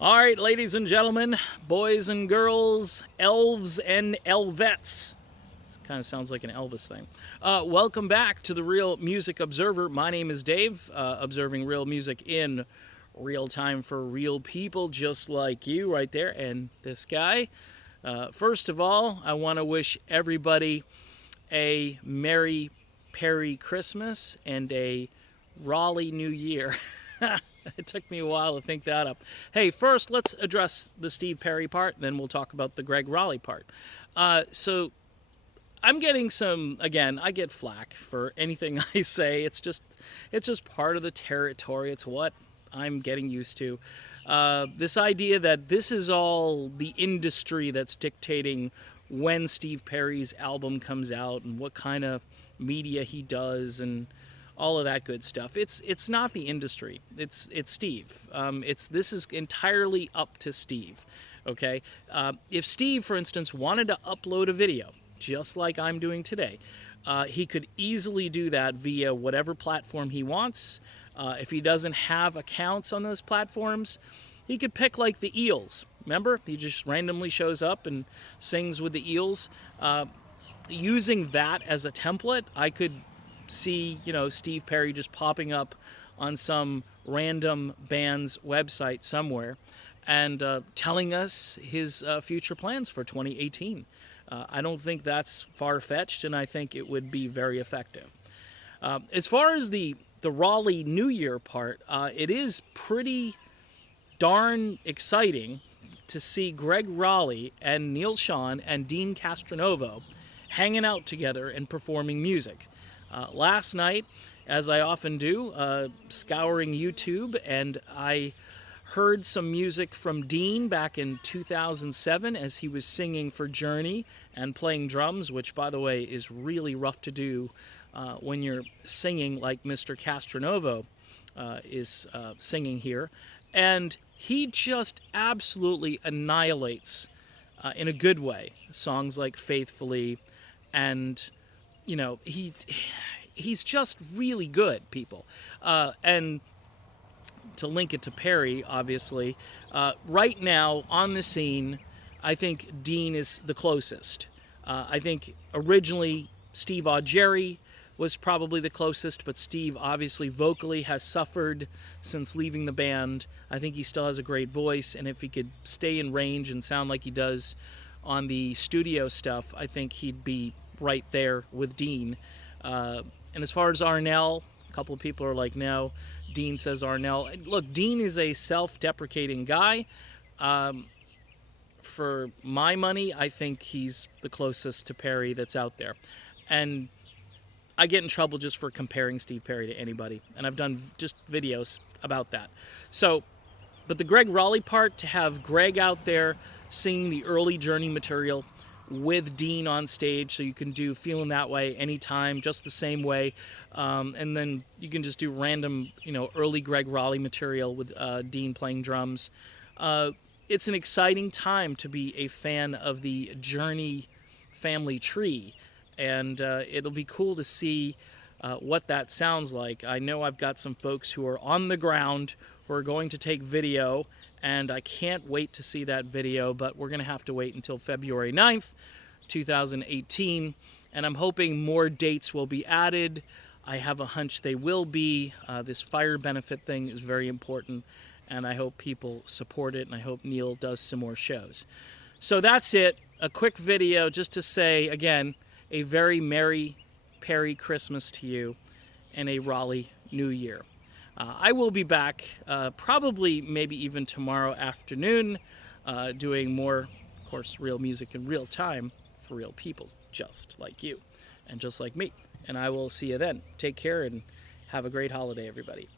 All right, ladies and gentlemen, boys and girls, elves and elvettes. This kind of sounds like an Elvis thing. Welcome back to the Real Music Observer. My name is Dave, observing real music in real time for real people just like you right there and this guy. First of all, I want to wish everybody a Merry Perry Christmas and a Raleigh New Year. It took me a while to think that up. Hey, first, let's address the Steve Perry part, then we'll talk about the Greg Raleigh part. So I'm getting some, again, I get flack for anything I say. It's just part of the territory. It's what I'm getting used to. This idea that this is all the industry that's dictating when Steve Perry's album comes out and what kind of media he does and all of that good stuff. It's not the industry. It's Steve. This is entirely up to Steve. Okay, if Steve, for instance, wanted to upload a video, just like I'm doing today, he could easily do that via whatever platform he wants. If he doesn't have accounts on those platforms, he could pick like the Eels. Remember, he just randomly shows up and sings with the Eels. Using that as a template, I could see, Steve Perry just popping up on some random band's website somewhere and telling us his future plans for 2018. I don't think that's far-fetched, and I think it would be very effective. As far as the Raleigh New Year part, it is pretty darn exciting to see Greg Raleigh and Neil Sean and Dean Castronovo hanging out together and performing music. Last night, as I often do, scouring YouTube, and I heard some music from Dean back in 2007 as he was singing for Journey and playing drums, which, by the way, is really rough to do when you're singing like Mr. Castronovo is singing here. And he just absolutely annihilates, in a good way, songs like Faithfully and he's just really good, people. And to link it to Perry, obviously, right now on the scene, I think Dean is the closest. I think originally Steve Augeri was probably the closest, but Steve obviously vocally has suffered since leaving the band. I think he still has a great voice, and if he could stay in range and sound like he does on the studio stuff, I think he'd be right there with Dean. And as far as Arnell, a couple of people are like, no, Dean says Arnell. Look, Dean is a self-deprecating guy. For my money, I think he's the closest to Perry that's out there. And I get in trouble just for comparing Steve Perry to anybody. And I've done just videos about that. So, but the Greg Raleigh part, to have Greg out there singing the early Journey material with Dean on stage, so you can do Feeling That Way anytime, just the same way. And then you can just do random, early Greg Raleigh material with Dean playing drums. It's an exciting time to be a fan of the Journey family tree. And it'll be cool to see what that sounds like. I know I've got some folks who are on the ground who are going to take video, and I can't wait to see that video, but we're going to have to wait until February 9th, 2018, and I'm hoping more dates will be added. I have a hunch they will be. This fire benefit thing is very important, and I hope people support it, and I hope Neil does some more shows. So that's it. A quick video just to say, again, a very Merry Perry Christmas to you and a Raleigh New Year. I will be back probably maybe even tomorrow afternoon doing more, of course, real music in real time for real people just like you and just like me. And I will see you then. Take care and have a great holiday, everybody.